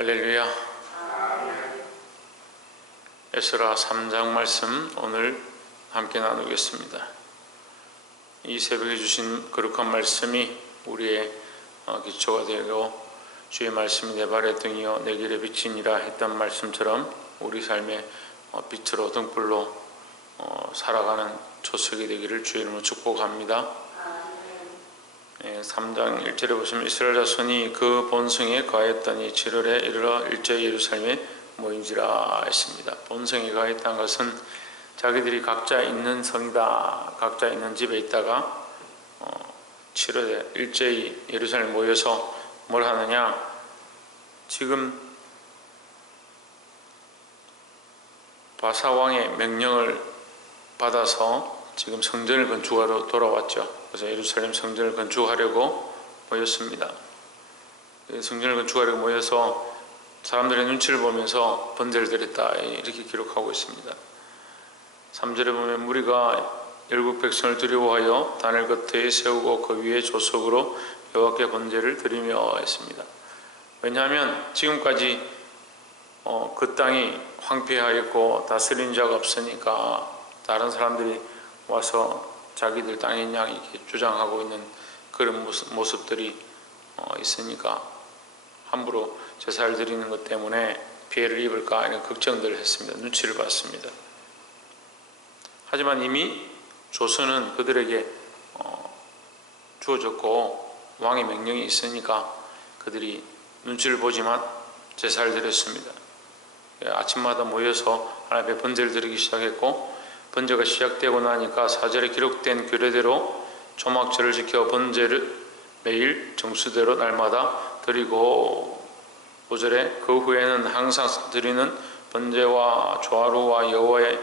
할렐루야. 에스라 3장 말씀 오늘 함께 나누겠습니다. 이 새벽에 주신 거룩한 말씀이 우리의 어, 기초가 되고 주의 말씀이 내 발의 등이요 내 길의 빛이니라 했던 말씀처럼 우리 삶의 어, 빛으로 등불로 어, 살아가는 초석이 되기를 주의 이름으로 축복합니다. 예, 3장 1절에 보시면 이스라엘 자손이 그 본성에 가했더니 7월에 이르러 일제 예루살렘에 모인지라 했습니다. 본성에 가했다는 것은 자기들이 각자 있는 성이다. 각자 있는 집에 있다가 어, 7월에 일제 예루살렘에 모여서 뭘 하느냐? 지금 바사 왕의 명령을 받아서 지금 성전을 건축하러 돌아왔죠. 그래서 예루살렘 성전을 건축하려고 모였습니다. 그 성전을 건축하려고 모여서 사람들의 눈치를 보면서 번제를 드렸다 이렇게 기록하고 있습니다. 3절에 보면 무리가 열국 백성을 두려워하여 단을 겉에 세우고 그 위에 조석으로 여호와께 번제를 드리며 했습니다. 왜냐하면 지금까지 어, 그 땅이 황폐하였고 다스린 자가 없으니까 다른 사람들이 와서 자기들 땅인 양 이렇게 주장하고 있는 그런 모습, 모습들이 어, 있으니까 함부로 제사를 드리는 것 때문에 피해를 입을까 이런 걱정들을 했습니다. 눈치를 봤습니다. 하지만 이미 조선은 그들에게 어, 주어졌고 왕의 명령이 있으니까 그들이 눈치를 보지만 제사를 드렸습니다. 예, 아침마다 모여서 하나님 앞에 번제를 드리기 시작했고 번제가 시작되고 나니까 사절에 기록된 규례대로 초막절을 지켜 번제를 매일 정수대로 날마다 드리고 5절에 그 후에는 항상 드리는 번제와 조화루와 여호와의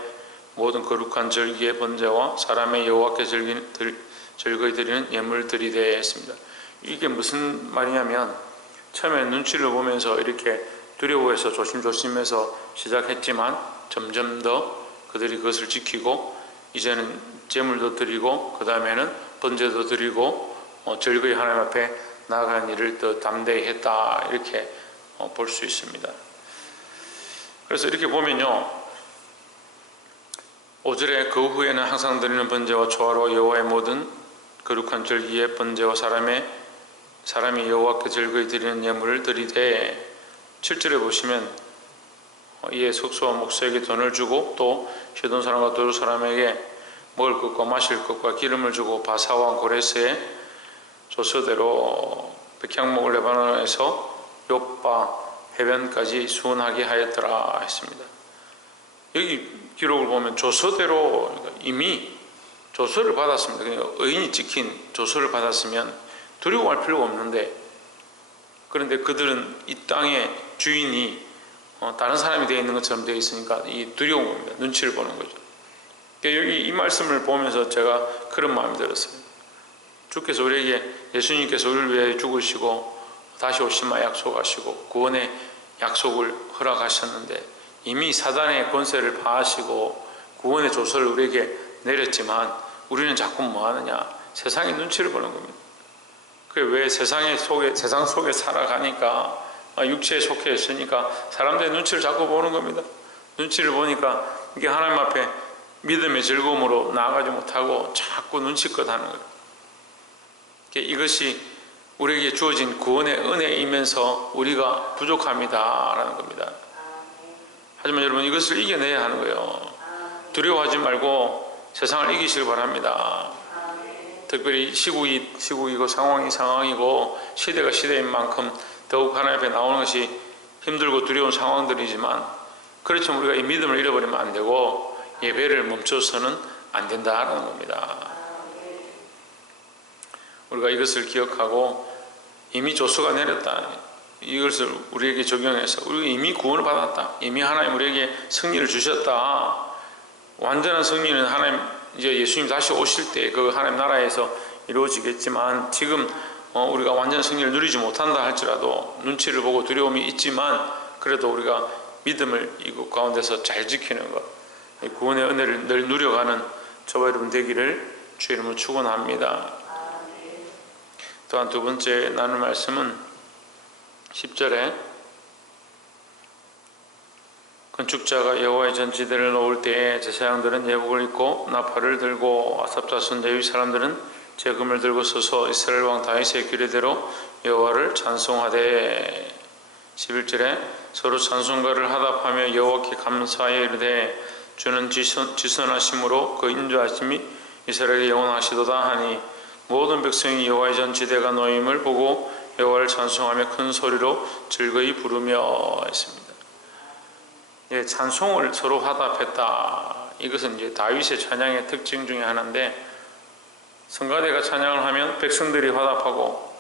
모든 거룩한 절기의 번제와 사람의 여호와께 즐거이 드리는 예물들이 되어 있습니다. 이게 무슨 말이냐면 처음에 눈치를 보면서 이렇게 두려워해서 조심조심해서 시작했지만 점점 더 그들이 그것을 지키고 이제는 제물도 드리고 그 다음에는 번제도 드리고 어, 즐거이 하나님 앞에 나아가는 일을 더 담대히 했다 이렇게 어, 볼 수 있습니다. 그래서 이렇게 보면요. 5절에 그 후에는 항상 드리는 번제와 초하로 여호와의 모든 거룩한 절기의 번제와 사람의 사람이 여호와께 즐거이 드리는 예물을 드리되 7절에 보시면 어, 이에 숙소와 목소에게 돈을 주고 또 시돈 사람과 도루 사람에게 먹을 것과 마실 것과 기름을 주고 바사와 고레스의 조서대로 백향목을 레바논에서 요빠 해변까지 수원하게 하였더라 했습니다. 여기 기록을 보면 조서대로 이미 조서를 받았습니다. 그러니까 의인이 찍힌 조서를 받았으면 두려워할 필요가 없는데 그런데 그들은 이 땅의 주인이 어, 다른 사람이 되어 있는 것처럼 되어 있으니까 이 두려운 겁니다. 눈치를 보는 거죠. 그러니까 여기 이 말씀을 보면서 제가 그런 마음이 들었어요. 주께서 우리에게 예수님께서 우리를 위해 죽으시고 다시 오시마 약속하시고 구원의 약속을 허락하셨는데 이미 사단의 권세를 파하시고 구원의 조서를 우리에게 내렸지만 우리는 자꾸 뭐 하느냐 세상의 눈치를 보는 겁니다. 그왜 세상의 속에 세상 속에 살아가니까 육체에 속해 있으니까 사람들의 눈치를 자꾸 보는 겁니다. 눈치를 보니까 이게 하나님 앞에 믿음의 즐거움으로 나아가지 못하고 자꾸 눈치껏 하는 거예요. 이것이 우리에게 주어진 구원의 은혜이면서 우리가 부족합니다라는 겁니다. 하지만 여러분 이것을 이겨내야 하는 거예요. 두려워하지 말고 세상을 이기시길 바랍니다. 특별히 시국이 시국이고 상황이 상황이고 시대가 시대인 만큼 더욱 하나님 앞에 나오는 것이 힘들고 두려운 상황들이지만 그렇지만 우리가 이 믿음을 잃어버리면 안 되고 예배를 멈춰서는 안 된다는 겁니다. 우리가 이것을 기억하고 이미 조수가 내렸다. 이것을 우리에게 적용해서 우리가 이미 구원을 받았다. 이미 하나님 우리에게 승리를 주셨다. 완전한 승리는 하나님 이제 예수님 다시 오실 때 그 하나님 나라에서 이루어지겠지만 지금 어, 우리가 완전 승리를 누리지 못한다 할지라도 눈치를 보고 두려움이 있지만 그래도 우리가 믿음을 이곳 가운데서 잘 지키는 것 구원의 은혜를 늘 누려가는 저와 여러분 되기를 주 이름으로 축원합니다. 또한 두 번째 나눌 말씀은 10절에 건축자가 여호와의 전지대를 놓을 때에 제사장들은 예복을 입고 나팔을 들고 아삽자손 레위 사람들은 재금을 들고 서서 이스라엘 왕 다윗의 규례대로 여호와를 찬송하되 11절에 서로 찬송가를 하답하며 여호와께 감사하여 이르되 주는 지선, 지선하심으로 그 인도하심이 이스라엘의 영원하시도다 하니 모든 백성이 여호와의 전지대가 놓임을 보고 여호와를 찬송하며 큰 소리로 즐거이 부르며 했습니다. 예, 찬송을 서로 화답했다. 이것은 이제 다윗의 찬양의 특징 중에 하나인데 성가대가 찬양을 하면 백성들이 화답하고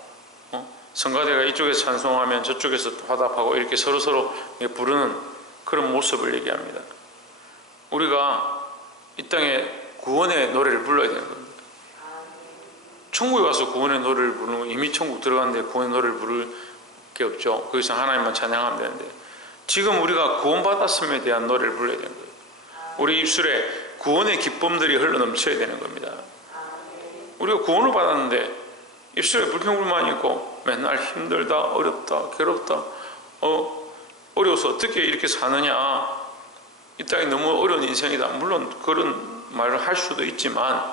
어? 성가대가 이쪽에서 찬송하면 저쪽에서 또 화답하고 이렇게 서로 서로 부르는 그런 모습을 얘기합니다. 우리가 이 땅에 구원의 노래를 불러야 되는 겁니다. 천국에 가서 구원의 노래를 부르는 건 이미 천국 들어갔는데 구원의 노래를 부를 게 없죠. 거기서 하나님만 찬양하면 되는데 지금 우리가 구원받았음에 대한 노래를 불러야 되는 거예요. 우리 입술에 구원의 기쁨들이 흘러 넘쳐야 되는 겁니다. 우리가 구원을 받았는데 입술에 불평불만이 있고 맨날 힘들다, 어렵다, 괴롭다, 어, 어려워서 어떻게 이렇게 사느냐. 이 땅이 너무 어려운 인생이다. 물론 그런 말을 할 수도 있지만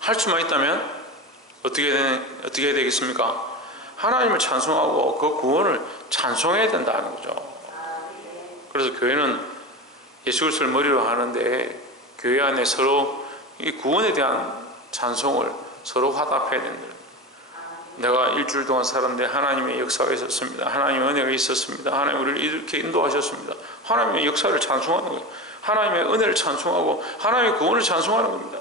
할 수만 있다면 어떻게 되, 어떻게 해야 되겠습니까? 하나님을 찬송하고 그 구원을 찬송해야 된다는 거죠. 그래서 교회는 예수 그리스도를 머리로 하는데 교회 안에 서로 이 구원에 대한 찬송을 서로 화답해야 된다. 내가 일주일 동안 살았는데 하나님의 역사가 있었습니다. 하나님의 은혜가 있었습니다. 하나님 우리를 이렇게 인도하셨습니다. 하나님의 역사를 찬송하는 거예요. 하나님의 은혜를 찬송하고 하나님의 구원을 찬송하는 겁니다.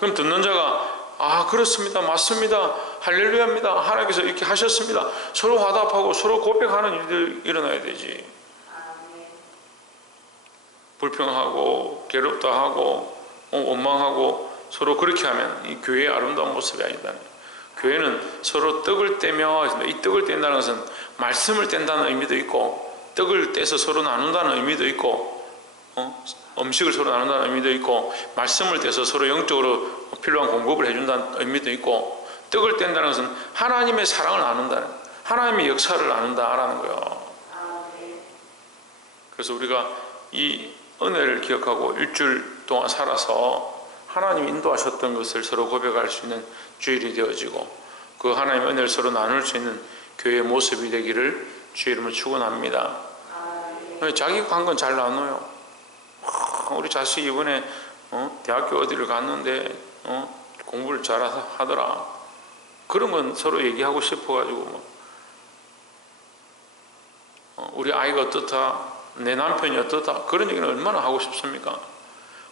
그럼 듣는 자가 아 그렇습니다. 맞습니다. 할렐루야입니다. 하나님께서 이렇게 하셨습니다. 서로 화답하고 서로 고백하는 일들이 일어나야 되지. 불평하고 괴롭다 하고 어, 원망하고 서로 그렇게 하면 이 교회의 아름다운 모습이 아니다. 교회는 서로 떡을 떼며 이 떡을 뗀다는 것은 말씀을 뗀다는 의미도 있고 떡을 떼서 서로 나눈다는 의미도 있고 어? 음식을 서로 나눈다는 의미도 있고 말씀을 떼서 서로 영적으로 필요한 공급을 해준다는 의미도 있고 떡을 뗀다는 것은 하나님의 사랑을 나눈다는 하나님의 역사를 나눈다라는 거예요. 그래서 우리가 이 은혜를 기억하고 일주일 동안 살아서 하나님 인도하셨던 것을 서로 고백할 수 있는 주일이 되어지고 그 하나님 은혜를 서로 나눌 수 있는 교회의 모습이 되기를 이름으로 축원합니다. 자기가 한 건 잘 나눠요. 우리 자식 이번에 어? 대학교 어디를 갔는데 어? 공부를 잘 하더라. 그런 건 서로 얘기하고 싶어가지고 뭐. 어, 우리 아이가 어떻다, 내 남편이 어떻다 그런 얘기는 얼마나 하고 싶습니까?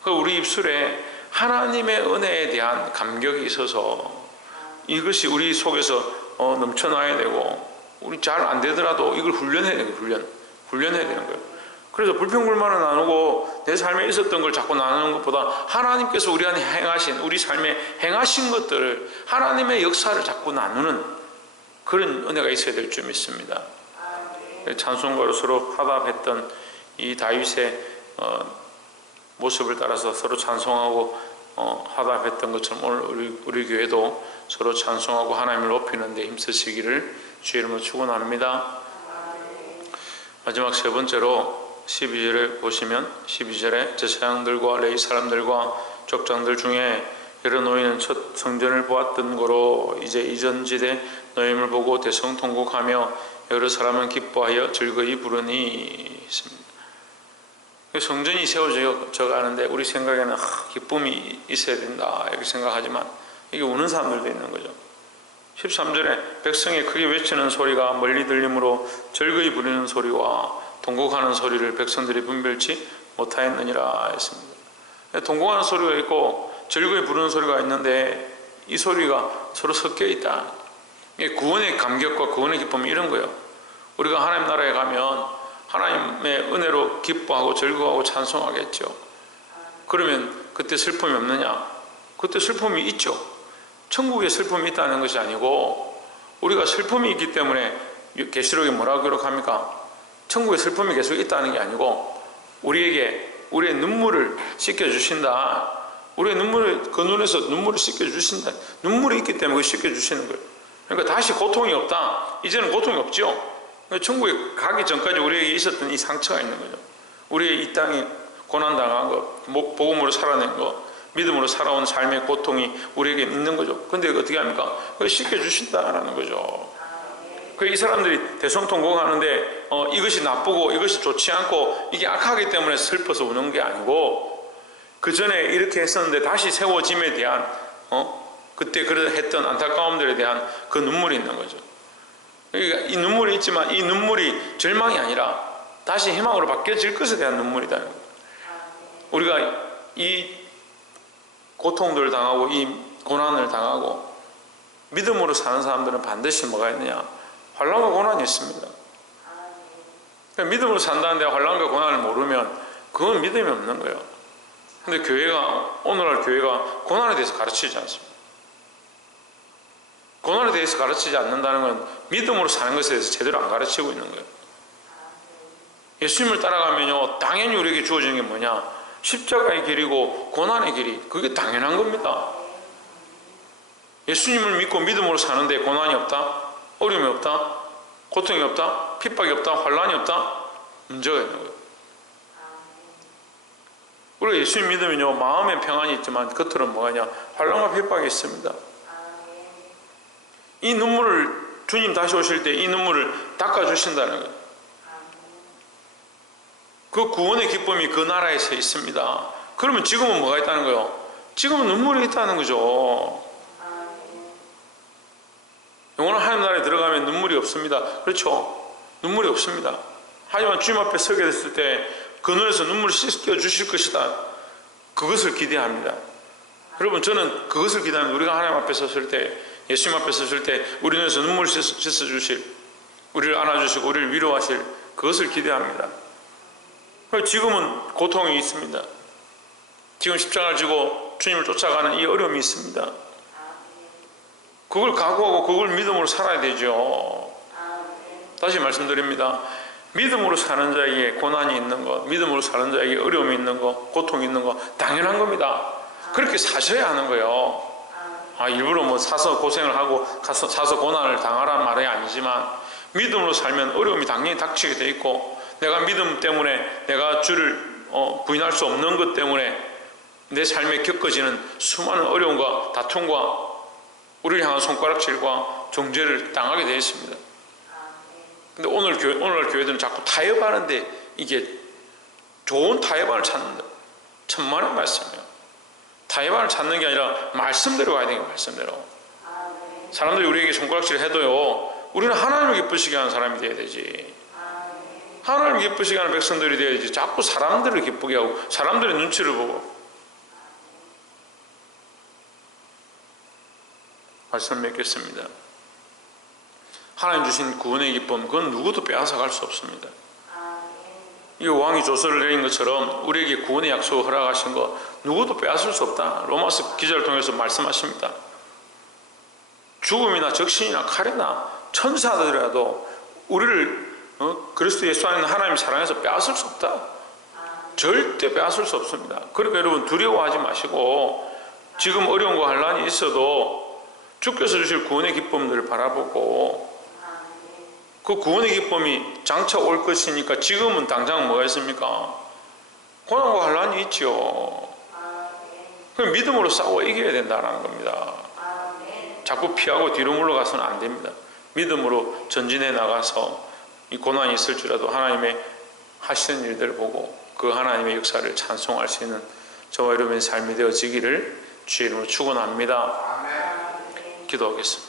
그 우리 입술에 하나님의 은혜에 대한 감격이 있어서 이것이 우리 속에서 어, 넘쳐나야 되고 우리 잘 안 되더라도 이걸 훈련해야 되는 거예요. 훈련. 훈련해야 되는 거예요. 그래서 불평불만을 나누고 내 삶에 있었던 걸 자꾸 나누는 것보다 하나님께서 우리 안에 행하신 우리 삶에 행하신 것들을 하나님의 역사를 자꾸 나누는 그런 은혜가 있어야 될 줄 믿습니다. 찬송가로 서로 화답했던 이 다윗의 어, 모습을 따라서 서로 찬송하고 어, 화답했던 것처럼 오늘 우리, 우리 교회도 서로 찬송하고 하나님을 높이는 데 힘쓰시기를 주의 이름으로 축원합니다. 마지막 세 번째로 12절에 보시면 12절에 제사장들과 레이 사람들과 족장들 중에 여러 노인은 첫 성전을 보았던 거로 이제 이전 지대 노임을 보고 대성통곡하며 여러 사람은 기뻐하여 즐거이 부르니 있습니다. 성전이 세워져 가는데 우리 생각에는 아, 기쁨이 있어야 된다 이렇게 생각하지만 이게 우는 사람들도 있는 거죠. 13절에 백성이 크게 외치는 소리가 멀리 들림으로 즐거이 부르는 소리와 동곡하는 소리를 백성들이 분별치 못하였느니라 했습니다. 동곡하는 소리가 있고 즐거이 부르는 소리가 있는데 이 소리가 서로 섞여 있다. 구원의 감격과 구원의 기쁨이 이런 거예요. 우리가 하나님 나라에 가면 하나님의 은혜로 기뻐하고 즐거워하고 찬송하겠죠. 그러면 그때 슬픔이 없느냐? 그때 슬픔이 있죠. 천국에 슬픔이 있다는 것이 아니고 우리가 슬픔이 있기 때문에 계시록에 뭐라고 기록합니까? 천국에 슬픔이 계속 있다는 게 아니고 우리에게 우리의 눈물을 씻겨 주신다. 우리의 눈물을 그 눈에서 눈물을 씻겨 주신다. 눈물이 있기 때문에 씻겨 주시는 거예요. 그러니까 다시 고통이 없다. 이제는 고통이 없죠. 천국에 가기 전까지 우리에게 있었던 이 상처가 있는 거죠. 우리의 이 땅에 고난당한 것, 목- 복음으로 살아낸 것, 믿음으로 살아온 삶의 고통이 우리에게 있는 거죠. 근데 어떻게 합니까? 그걸 씻겨주신다라는 거죠. 그이 사람들이 대성통곡하는데 어, 이것이 나쁘고 이것이 좋지 않고 이게 악하기 때문에 슬퍼서 우는 게 아니고 그 전에 이렇게 했었는데 다시 세워짐에 대한 어? 그때 그래 했던 안타까움들에 대한 그 눈물이 있는 거죠. 그러니까 이 눈물이 있지만 이 눈물이 절망이 아니라 다시 희망으로 바뀌어질 것에 대한 눈물이다. 우리가 이 고통들을 당하고 이 고난을 당하고 믿음으로 사는 사람들은 반드시 뭐가 있느냐? 환란과 고난이 있습니다. 그러니까 믿음으로 산다는데 환란과 고난을 모르면 그건 믿음이 없는 거예요. 근데 교회가 오늘날 교회가 고난에 대해서 가르치지 않습니다. 고난에 대해서 가르치지 않는다는 건 믿음으로 사는 것에 대해서 제대로 안 가르치고 있는 거예요. 예수님을 따라가면요, 당연히 우리에게 주어지는 게 뭐냐? 십자가의 길이고 고난의 길이. 그게 당연한 겁니다. 예수님을 믿고 믿음으로 사는데 고난이 없다? 어려움이 없다? 고통이 없다? 핍박이 없다? 환란이 없다? 문제가 있는 거예요. 우리가 예수님 믿으면요, 마음의 평안이 있지만 겉으로는 뭐가냐? 환란과 핍박이 있습니다. 이 눈물을 주님 다시 오실 때 이 눈물을 닦아주신다는 거예요. 그 구원의 기쁨이 그 나라에서 있습니다. 그러면 지금은 뭐가 있다는 거예요? 지금은 눈물이 있다는 거죠. 영원한 하나님 나라에 들어가면 눈물이 없습니다. 그렇죠? 눈물이 없습니다. 하지만 주님 앞에 서게 됐을 때 그 눈에서 눈물을 씻겨 주실 것이다. 그것을 기대합니다. 여러분 저는 그것을 기대합니다. 우리가 하나님 앞에 섰을 때 예수님 앞에 섰을 때 우리 눈에서 눈물을 씻어 주실 우리를 안아주시고 우리를 위로하실 그것을 기대합니다. 지금은 고통이 있습니다. 지금 십자가를 지고 주님을 쫓아가는 이 어려움이 있습니다. 그걸 각오하고 그걸 믿음으로 살아야 되죠. 다시 말씀드립니다. 믿음으로 사는 자에게 고난이 있는 것, 믿음으로 사는 자에게 어려움이 있는 것, 고통이 있는 것, 당연한 겁니다. 그렇게 사셔야 하는 거예요. 아, 일부러 뭐 사서 고생을 하고 가서 사서 고난을 당하라는 말이 아니지만 믿음으로 살면 어려움이 당연히 닥치게 돼 있고 내가 믿음 때문에 내가 주를 어, 부인할 수 없는 것 때문에 내 삶에 겪어지는 수많은 어려움과 다툼과 우리를 향한 손가락질과 정죄를 당하게 되어 있습니다. 근데 오늘 교회, 오늘날 교회들은 자꾸 타협하는데 이게 좋은 타협안을 찾는다. 천만의 말씀이에요. 타협안을 찾는 게 아니라 말씀대로 가야 되는 게 말씀대로. 사람들이 우리에게 손가락질을 해도요, 우리는 하나님을 기쁘시게 하는 사람이 돼야 되지. 하나님을 기쁘시게 하는 백성들이 돼야지. 자꾸 사람들을 기쁘게 하고 사람들의 눈치를 보고. 말씀 맺겠습니다. 하나님 주신 구원의 기쁨, 그건 누구도 빼앗아갈 수 없습니다. 이 왕이 조서를 내린 것처럼 우리에게 구원의 약속을 허락하신 거 누구도 빼앗을 수 없다. 로마서 기자를 통해서 말씀하십니다. 죽음이나 적신이나 칼이나 천사들이라도 우리를 어? 그리스도 예수 안에 하나님 사랑해서 빼앗을 수 없다. 절대 빼앗을 수 없습니다. 그러니까 여러분 두려워하지 마시고 지금 어려움과 환란이 있어도 주께서 주실 구원의 기쁨들을 바라보고 그 구원의 기쁨이 장차 올 것이니까 지금은 당장 뭐가 있습니까? 고난과 환란이 있죠. 그 믿음으로 싸워 이겨야 된다는 겁니다. 자꾸 피하고 뒤로 물러가서는 안 됩니다. 믿음으로 전진해 나가서 이 고난이 있을지라도 하나님의 하시는 일들을 보고 그 하나님의 역사를 찬송할 수 있는 저와 여러분의 삶이 되어지기를 주의 이름으로 축원합니다. 기도하겠습니다.